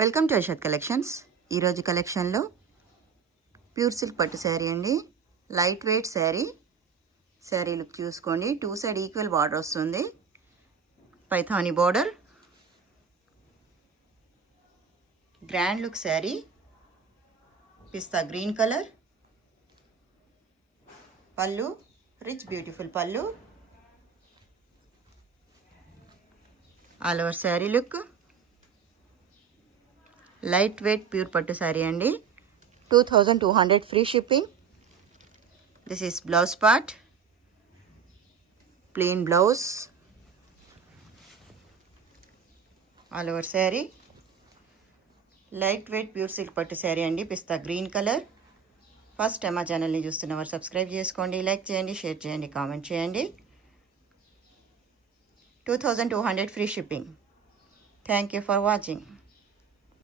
Welcome to ఐషాద్ కలెక్షన్స్. ఈరోజు కలెక్షన్లో ప్యూర్ సిల్క్ పట్టు శారీ అండి. లైట్ వెయిట్ శారీ లుక్ చూసుకోండి. 2 సైడ్ ఈక్వల్ బార్డర్ వస్తుంది. Paithani border, grand look sari, pista green colour పళ్ళు, రిచ్ బ్యూటిఫుల్ పళ్ళు, all over sari look. Light weight pure పట్టు శారీ అండి. 2200 free shipping. This is blouse part, plain blouse, all over sari. Light weight pure silk పట్టు శారీ అండి. Pista green colour. First time మా ఛానల్ని చూస్తున్నవారు subscribe చేసుకోండి, లైక్ చేయండి, షేర్ చేయండి, కామెంట్ చేయండి. 2200 free shipping. Thank you for watching.